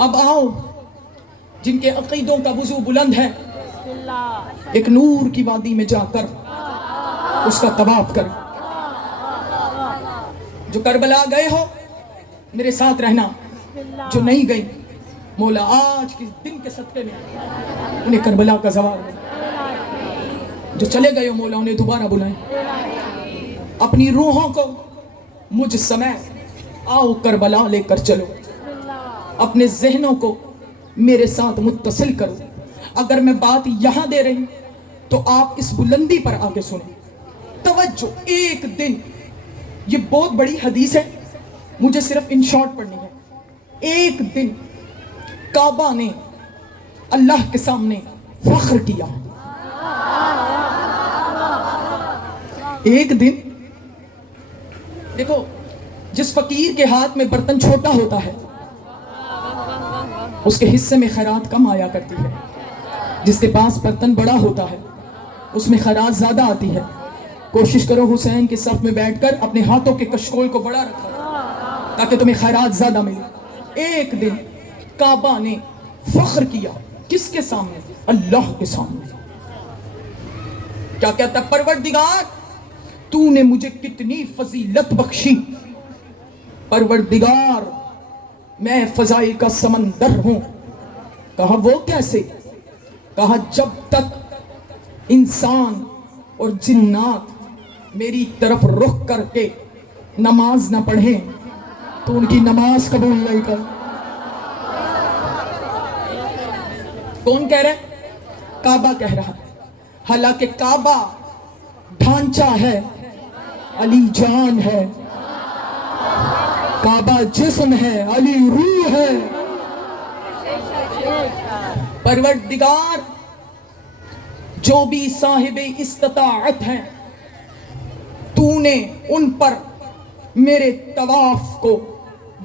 اب آؤ جن کے عقیدوں کا وضو بلند ہے، ایک نور کی وادی میں جا کر اس کا طواف کر۔ جو کربلا گئے ہو میرے ساتھ رہنا، جو نہیں گئی مولا آج کے دن کے صدقے میں انہیں کربلا کا زوال دے۔ جو چلے گئے ہو مولا انہیں دوبارہ بلائیں۔ اپنی روحوں کو مجھ سمیت آؤ کربلا لے کر چلو، اپنے ذہنوں کو میرے ساتھ متصل کرو۔ اگر میں بات یہاں دے رہی تو آپ اس بلندی پر آگے سنیں۔ توجہ، ایک دن، یہ بہت بڑی حدیث ہے، مجھے صرف ان شارٹ پڑھنی ہے۔ ایک دن کعبہ نے اللہ کے سامنے فخر کیا۔ ایک دن دیکھو، جس فقیر کے ہاتھ میں برتن چھوٹا ہوتا ہے اس کے حصے میں خیرات کم آیا کرتی ہے، جس کے پاس برتن بڑا ہوتا ہے اس میں خیرات زیادہ آتی ہے۔ کوشش کرو حسین کے صف میں بیٹھ کر اپنے ہاتھوں کے کشکول کو بڑا رکھو تاکہ تمہیں خیرات زیادہ ملے۔ ایک دن کعبہ نے فخر کیا، کس کے سامنے؟ اللہ کے سامنے۔ کیا کہتا ہے؟ پروردگار تو نے مجھے کتنی فضیلت بخشی، پروردگار میں فضائل کا سمندر ہوں۔ کہا وہ کیسے؟ کہا جب تک انسان اور جنات میری طرف رخ کر کے نماز نہ پڑھیں تو ان کی نماز قبول نہیں کر۔ کون کہہ رہا ہے؟ کعبہ کہہ رہا ہے۔ حالانکہ کعبہ ڈھانچہ ہے، علی جان ہے۔ کعبہ جسم ہے، علی روح ہے۔ پروردگار جو بھی صاحب استطاعت ہیں تو نے ان پر میرے طواف کو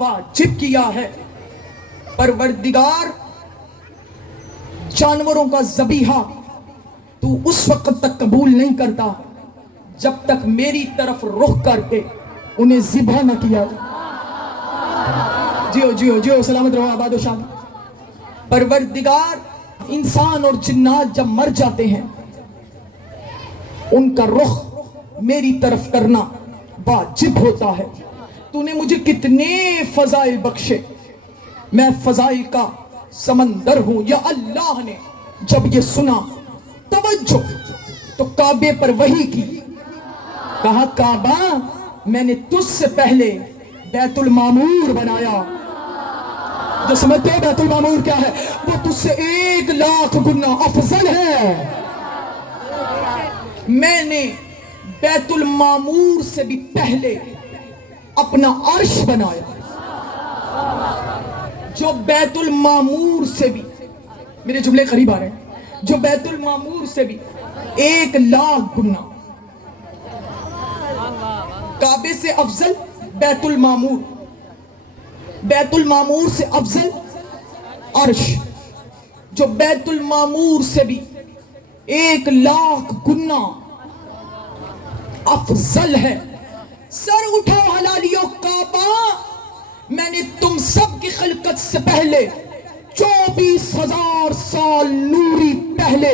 واجب کیا ہے۔ پروردگار جانوروں کا ذبیحہ تو اس وقت تک قبول نہیں کرتا جب تک میری طرف رخ کر کے انہیں ذبح نہ کیا جائے۔ جیو جیو جیو، سلامت رہو، آباد و شاد۔ پروردگار انسان اور جنات جب مر جاتے ہیں ان کا رخ میری طرف کرنا واجب ہوتا ہے۔ تو نے مجھے کتنے فضائل بخشے، میں فضائل کا سمندر ہوں۔ یا اللہ نے جب یہ سنا، توجہ، تو کعبے پر وحی کی۔ کہا کعبہ میں نے تجھ سے پہلے بیت المعمور بنایا۔ جو سمجھتے ہو بیت المعمور کیا ہے؟ وہ تجھ سے 1,00,000 گنا افضل ہے۔ میں نے بیت المعمور سے بھی پہلے اپنا عرش بنایا، جو بیت المعمور سے بھی، میرے جملے قریب آ رہے ہیں، جو بیت المعمور سے بھی 1,00,000 گنا کعبے سے افضل بیت المعمور، بیت المعمور سے افضل عرش، جو بیت المعمور سے بھی 1,00,000 گنا افضل ہے۔ سر اٹھاؤ حلالیو کعبہ، میں نے تم سب کی خلقت سے پہلے 24,000 سال نوری پہلے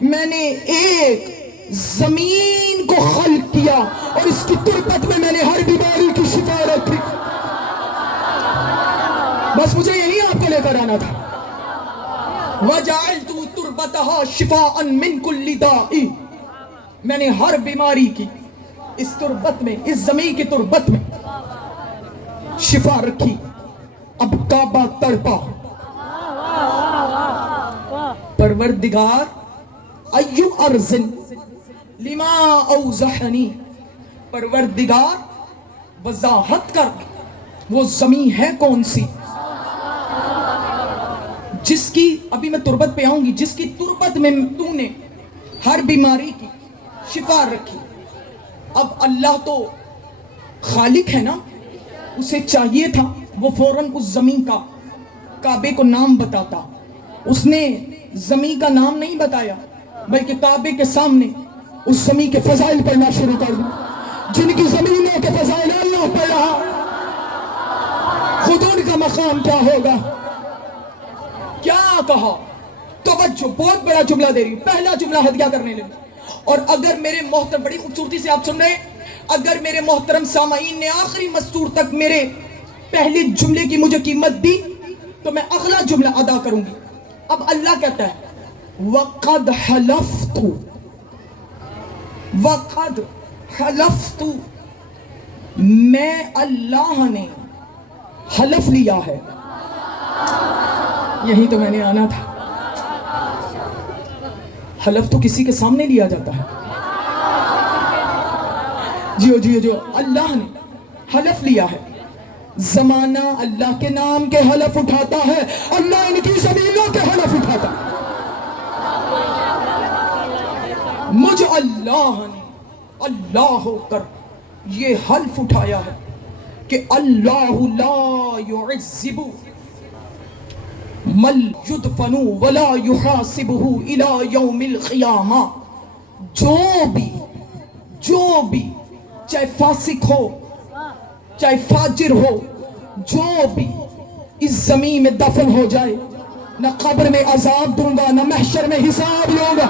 میں نے ایک زمین کو خلق کیا اور اس کی تربت میں نے ہر بیماری کی شفا رکھی۔ بس مجھے یہی آپ کو لے کر آنا تھا۔ وَجَعَلْتُ تُرْبَتَهَا شِفَاءً مِّن كُلِّ دَاءٍ، میں نے ہر بیماری کی اس تربت میں، اس زمین کی تربت میں شفا رکھی۔ اب کعبہ تڑپا، پروردگار ایو ارض لما اوزحنی، پروردگار وضاحت کر وہ زمین ہے کون سی جس کی، ابھی میں تربت پہ آؤں گی، جس کی تربت میں تو نے ہر بیماری کی شفا رکھی۔ اب اللہ تو خالق ہے نا، اسے چاہیے تھا وہ فوراً اس زمین کا، کعبے کو نام بتاتا۔ اس نے زمین کا نام نہیں بتایا بلکہ کعبے کے سامنے اس زمین کے فضائل پڑھنا شروع کر دیا۔ جن کی زمینوں کے فضائل اللہ پڑھ رہا، خود ان کا مقام کیا ہوگا؟ کہا, توجہ, بہت بڑا جملہ دے رہی ہوں, پہلا جملہ ہدیہ کرنے لگے. اور اگر میرے محترم, بڑی خوبصورتی سے آپ سن رہے ہیں, اگر میرے محترم سامعین نے آخری مستور تک میرے پہلے جملے کی مجھے قیمت دی تو میں اگلا جملہ ادا کروں گی. اب اللہ کہتا ہے وَقَدْ حَلَفْتُ, وَقَدْ حَلَفْتُ, میں اللہ نے حلف لیا ہے. یہی تو میں نے آنا تھا. حلف تو کسی کے سامنے لیا جاتا ہے. جیو, اللہ نے حلف لیا ہے. زمانہ اللہ کے نام کے حلف اٹھاتا ہے, اللہ ان کی زمینوں کے حلف اٹھاتا ہے. مجھ اللہ نے اللہ ہو کر یہ حلف اٹھایا ہے کہ اللہ لا يعذب من يدفن ولا يحاسبه الى يوم القیامہ. جو بھی چاہے فاسق ہو چاہے فاجر ہو, جو بھی اس زمین میں دفن ہو جائے, نہ قبر میں عذاب دوں گا نہ محشر میں حساب لوں گا.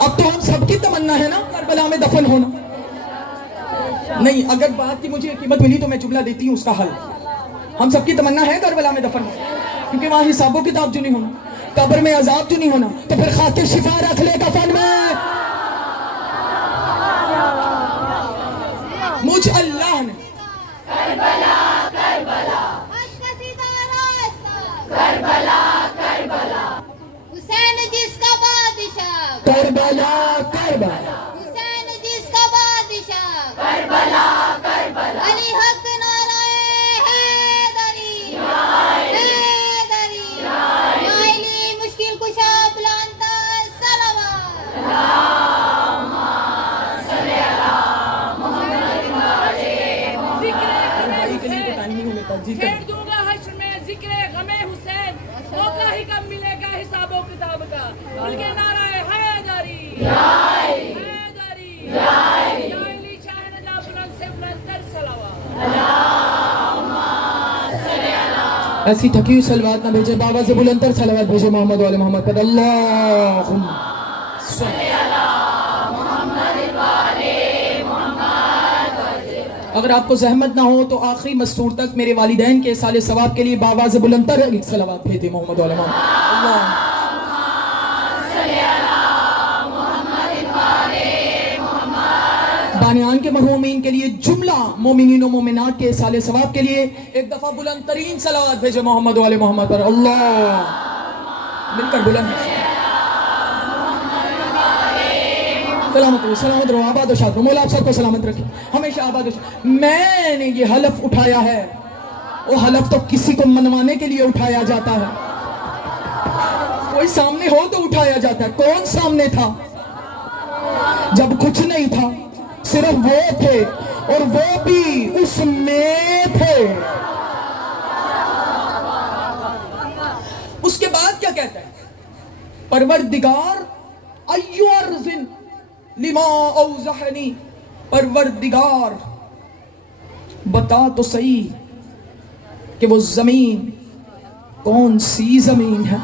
اب تو ہم سب کی تمنا ہے نا کربلا میں دفن ہونا. نہیں, اگر بات کی مجھے قیمت ملی تو میں جملہ دیتی ہوں اس کا حل. ہم سب کی تمنا ہے کربلا میں دفن ہونا, کیونکہ وہاں حساب و کتاب جو نہیں ہونا, قبر میں عذاب جو نہیں ہونا, تو پھر خاطر شفا رکھ لے کفن میں. مجھ اللہ نے کربلا کربلا کربلا کربلا, حسین جس کا بادشاہ کربلا کربلا, حسین جس کا بادشاہ کربلا کربلا, علی حق نعرہ حیدری حیدری, یا علی مشکل کشا بلند صلوات. چھیڑ دوں گا حشر میں ذکر غم حسین, موقع ہی کم ملے گا حساب و کتاب کا. ان کے نعرہ حیدری حیدری, یا علی شاہ نجا بلند سے بلند تر صلوات. ایسی تھکی ہوئی صلوات نہ بھیجے, بابا سے بلند تر صلوات بھیجے محمد والے محمد پر. اللہم صلی علی محمد والے محمد. اگر آپ کو زحمت نہ ہو تو آخری مستور تک میرے والدین کے سال ثواب کے لیے بابا سے بلند تر صلوات بھیجے محمد والے محمد. اللہم بانیان کے مرحومین کے لیے, جملہ مومنین و مومنات کے سال ثواب کے لیے ایک دفعہ بلند ترین صلوات بھیجے محمد والے محمد پر. اللہ مل کر بلند سلامت رہو, سلامت رہو, آباد و شاد رہو. مولا آپ سب کو سلامت رکھے, ہمیشہ آباد و شاد. میں نے یہ حلف اٹھایا ہے, وہ حلف تو کسی کو منوانے کے لیے اٹھایا جاتا ہے. کوئی سامنے ہو تو اٹھایا جاتا ہے. کون سامنے تھا جب کچھ نہیں تھا, صرف وہ تھے, اور وہ بھی اس میں تھے. اس کے بعد کیا کہتا ہے, پروردگار ایو ارضن لما اوزحنی, پروردگار بتا تو صحیح کہ وہ زمین کون سی زمین ہے.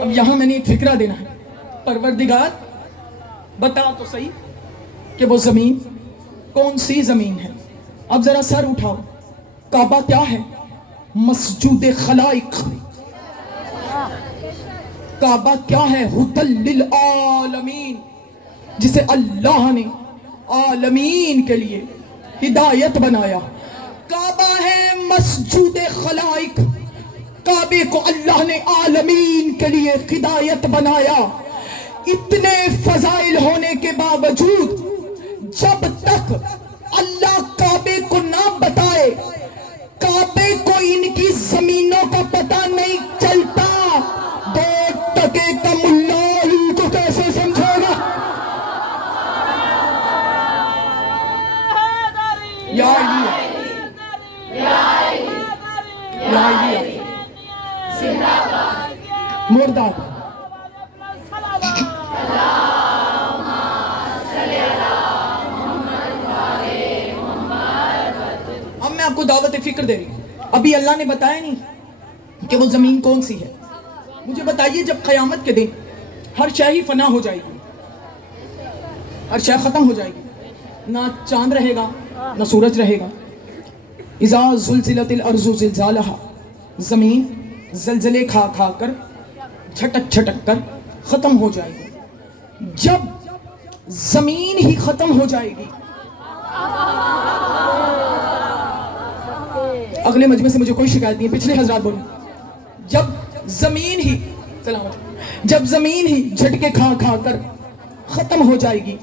اب یہاں میں نے ایک فکرہ دینا ہے, پروردگار بتا تو صحیح کہ وہ زمین کون سی زمین ہے. اب ذرا سر اٹھاؤ, کعبہ کیا ہے؟ مسجود خلائق. کعبہ کیا ہے؟ ہدی للعالمین, جسے اللہ نے عالمین کے لیے ہدایت بنایا. کعبہ ہے مسجود خلائق, کعبے کو اللہ نے عالمین کے لیے ہدایت بنایا. اتنے فضائل ہونے کے باوجود جب تک اللہ کعبے کو نہ بتائے, کعبے کو ان کی زمینوں کا پتہ نہیں چلتا. 2 ٹکے کا ملا علی کو کیسے سمجھے گا؟ یا علی, یا علی, مرداد. اب میں آپ کو کو دعوت فکر دے رہی ہوں. ابھی اللہ نے بتایا نہیں کہ وہ زمین کون سی ہے. مجھے بتائیے جب قیامت کے دن ہر شے ہی فنا ہو جائے گی, ہر شے ختم ہو جائے گی, نہ چاند رہے گا نہ سورج رہے گا. اذا زلزلت الارض زلزالہا, زمین زلزلے کھا کھا کر جھٹک جھٹک کر ختم ہو جائے گی. جب زمین ہی ختم ہو جائے گی, اگلے مجمع سے مجھے کوئی شکایت نہیں ہے, پچھلے حضرات بولیں, جب زمین ہی سلامت جب زمین ہی جھٹکے کھا کھا کر ختم ہو جائے گی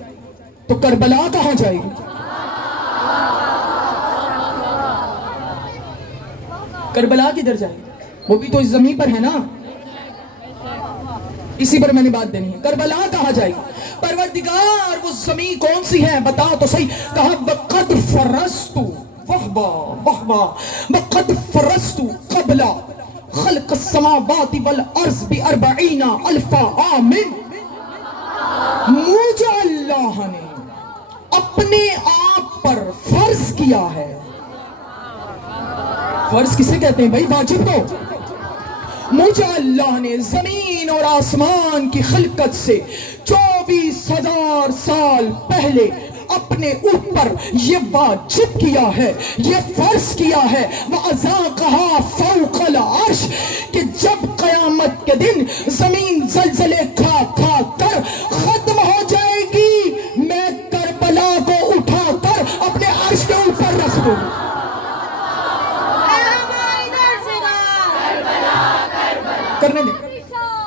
تو کربلا کہاں جائے گی؟ کربلا کدھر جائے گی؟ وہ بھی تو اس زمین پر ہے نا, اسی پر میں نے بات دینی ہے. کربلا کہاں جائے گی؟ پروردگار وہ زمین کون سی ہے بتا تو صحیح. کہا وَقَدْ فَرَسْتُ وَقَدْ فَرَسْتُ قَبْلَ خَلْقِ السَّمَاوَاتِ وَالْأَرْضِ بِأَرْبَعِينَ أَلْفَ عَامٍ. مجھے اللہ نے اپنے آپ پر فرض کیا ہے. فرض کسے کہتے ہیں بھائی؟ واجب کو. مجھے اللہ نے زمین اور آسمان کی خلقت سے 24,000 سال پہلے اپنے اوپر یہ واجب کیا ہے, یہ فرض کیا ہے. وَأَذَاقَهَا فَوْقَ الْعَرْشِ, کہ جب قیامت کے دن زمین زلزلے کھا کھا کر ختم ہو جائے گی, میں کربلا کو اٹھا کر اپنے عرش کے اوپر رکھ دوں. کرنے دیں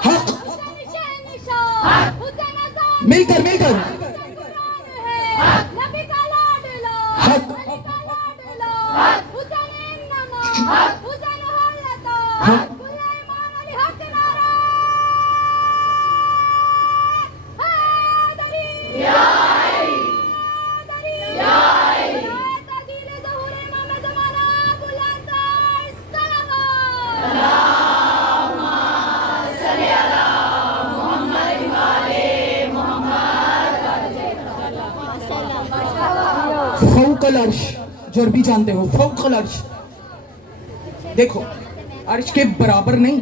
حق, مل کر حق فوق العرش, جو عربی جانتے ہو, فوق العرش. دیکھو عرش کے برابر نہیں,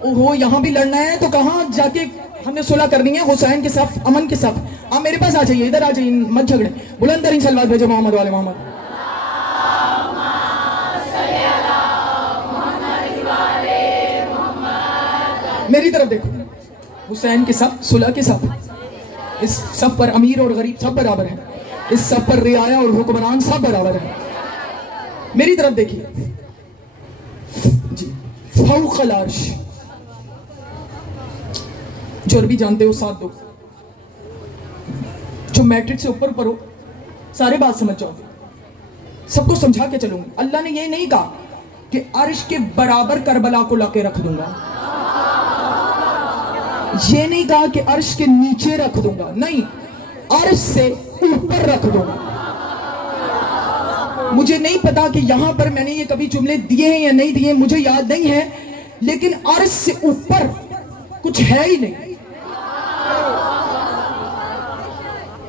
اوہو یہاں بھی لڑنا ہے تو کہاں جا کے ہم نے صلح کرنی ہے؟ حسین کے صف, امن کے صف. آپ میرے پاس آ جائیے, ادھر آ جائیے, مت جھگڑے. بلند ترین صلوات بھیجو محمد والے محمد. میری طرف دیکھو, حسین کے صف, صلح کے صف. اس صف پر امیر اور غریب سب برابر ہیں, اس سب پر رعایا اور حکمران سب برابر ہیں. میری طرف دیکھیے جی, فوق العرش. جو عربی جانتے ہو ساتھ دو, جو میٹرک سے اوپر پڑھو سارے بات سمجھ جاؤ گے, سب کو سمجھا کے چلوں گی. اللہ نے یہ نہیں کہا کہ عرش کے برابر کربلا کو لا کے رکھ دوں گا, یہ نہیں کہا کہ عرش کے نیچے رکھ دوں گا, نہیں, عرش سے اوپر رکھ دوں گا. مجھے نہیں پتا کہ یہاں پر میں نے یہ کبھی جملے دیے ہیں یا نہیں دیے, مجھے یاد نہیں ہے, لیکن عرش سے اوپر کچھ ہے ہی نہیں.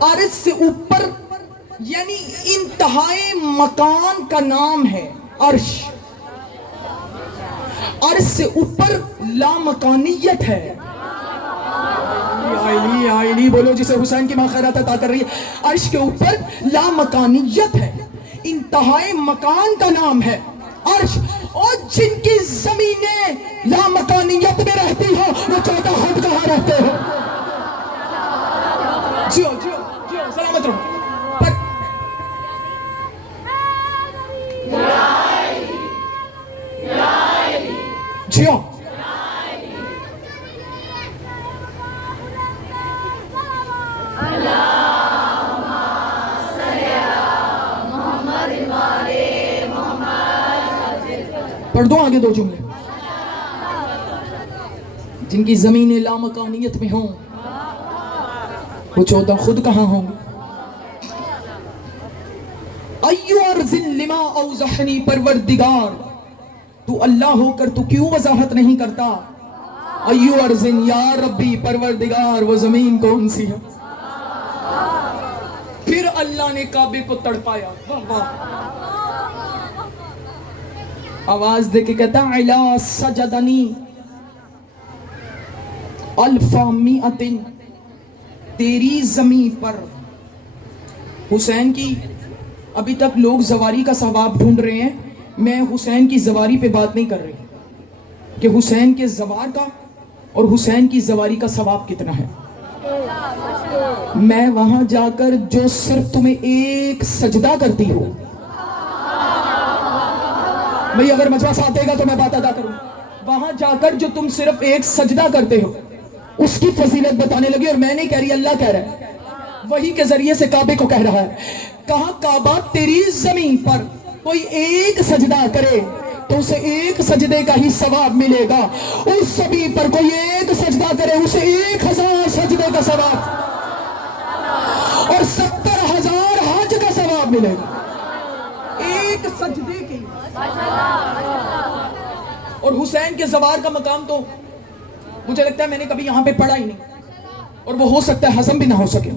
عرش سے اوپر یعنی انتہائی مکان کا نام ہے عرش. عرش سے اوپر لامکانیت ہے. آئلی بولو جسے حسین کی ماں خیرات عطا کر رہی ہے. عرش کے اوپر لامکانیت ہے, انتہائی مکان کا نام ہے عرش. اور جن کی زمینیں لامکانیت میں رہتی ہو وہ چاہتا خود کہاں رہتے ہو. جیو جیو جیو, سلامت رہو. جیو پڑھ دو آگے دو جملے. جن کی زمینیں لامکانیت میں ہوں وہ چودہ خود کہاں ہوں گے. ایو ارض لما اوضحنی, پروردگار تو اللہ ہو کر تو کیوں وضاحت نہیں کرتا. ایو ارض, یا ربی پروردگار وہ زمین کون سی ہے. پھر اللہ نے کعبے کو تڑپایا. واہ واہ, آواز دے کے کہتا علا سجدنی الفا میعتن، تیری زمین پر حسین کی، ابھی تک لوگ زواری کا ثواب ڈھونڈ رہے ہیں، میں حسین کی زواری پہ بات نہیں کر رہی کہ حسین کے زوار کا اور حسین کی زواری کا ثواب کتنا ہے. میں وہاں جا کر جو صرف تمہیں ایک سجدہ کرتی ہو، بھئی اگر مجمع ساتھ دے گا تو میں بات ادا کروں، وہاں جا کر جو تم صرف ایک سجدہ کرتے ہو اس کی فضیلت بتانے لگی. اور میں نہیں کہہ رہی، اللہ کہہ رہا ہے، وہی کے ذریعے سے کعبے کو کہہ رہا ہے. کہاں کعبہ تیری زمین پر کوئی ایک سجدہ کرے تو اسے ایک سجدے کا ہی ثواب ملے گا، اس زمین پر کوئی ایک سجدہ کرے اسے 1000 سجدے کا ثواب اور 70,000 حج کا ثواب ملے گا ایک سجدے کی. اور حسین کے زوار کا مقام تو مجھے لگتا ہے میں نے کبھی یہاں پہ پڑھا ہی نہیں، اور وہ ہو سکتا ہے ہضم بھی نہ ہو سکے،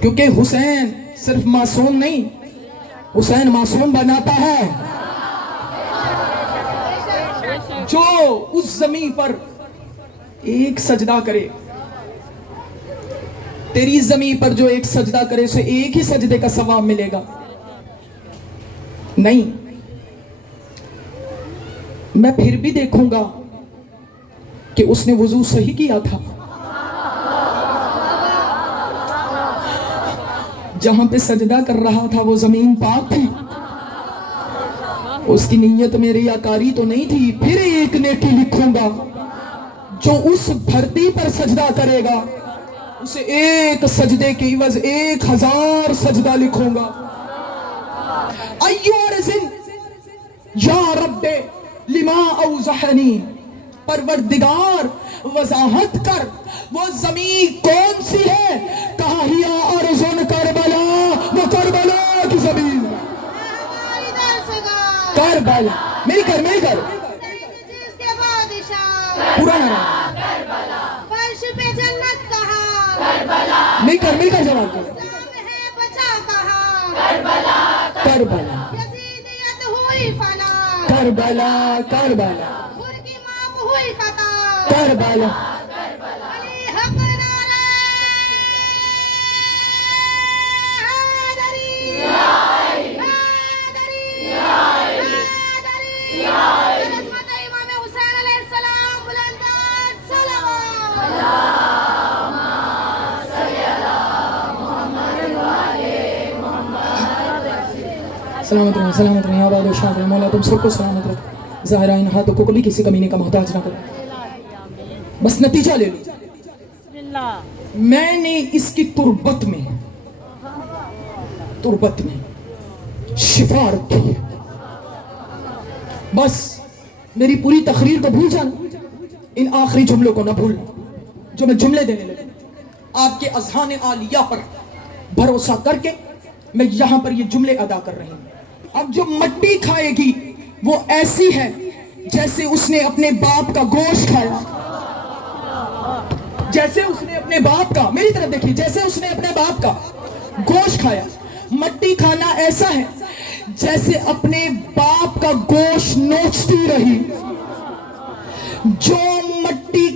کیونکہ حسین صرف معصوم نہیں، حسین معصوم بناتا ہے. جو اس زمین پر ایک سجدہ کرے، تیری زمین پر جو ایک سجدہ کرے اسے ایک ہی سجدے کا ثواب ملے گا. نہیں، میں پھر بھی دیکھوں گا کہ اس نے وضو صحیح کیا تھا. جہاں پہ سجدہ کر رہا تھا وہ زمین پاک تھی، اس کی نیت میں ریاکاری تو نہیں تھی. پھر ایک نیکی لکھوں گا، جو اس دھرتی پر سجدہ کرے گا اسے ایک سجدے کے عوض 1000 سجدہ لکھوں گا. ایو رزن یا رب لما اوزحنی، پروردگار وضاحت کر وہ زمین کون سی ہے. کہا ہی ارزن کربلا، وہ کربلا کی زمین. کربلا مل کر جس کے بادشاہ پورا نام فرش پہ جنت کہا، مل کر جواب دو. سام ہے بچا کہا، کربلا یزیدیت ہوئی فنا، کربلا خور کی معاف ہوئی خطا، کربلا. علی حق نعرہ حیدری، حیدری، حیدری، عظمت امام حسین علیہ السلام بلندات صلوات. سلامت رہے آباد و شاد رہے. مولا تم سب کو سلامت رکھ، ظاہرہ ان ہاتھوں کو کبھی کسی کمینے کا محتاج نہ کرے. بس نتیجہ لے لو، میں نے اس کی تربت میں شفا رکھی ہے. بس میری پوری تقریر کو بھول جانا، ان آخری جملوں کو نہ بھولنا جو میں جملے دینے لگا. آپ کے اذہان عالیہ پر بھروسہ کر کے میں یہاں پر یہ جملے ادا کر رہی ہوں. اب جو مٹی کھائے گی وہ ایسی ہے جیسے اس نے اپنے باپ کا گوشت کھایا، جیسے اس نے اپنے باپ کا، میری طرف دیکھیے، جیسے اس نے اپنے باپ کا گوشت کھایا. مٹی کھانا ایسا ہے جیسے اپنے باپ کا گوشت نوچتی رہی. جو مٹی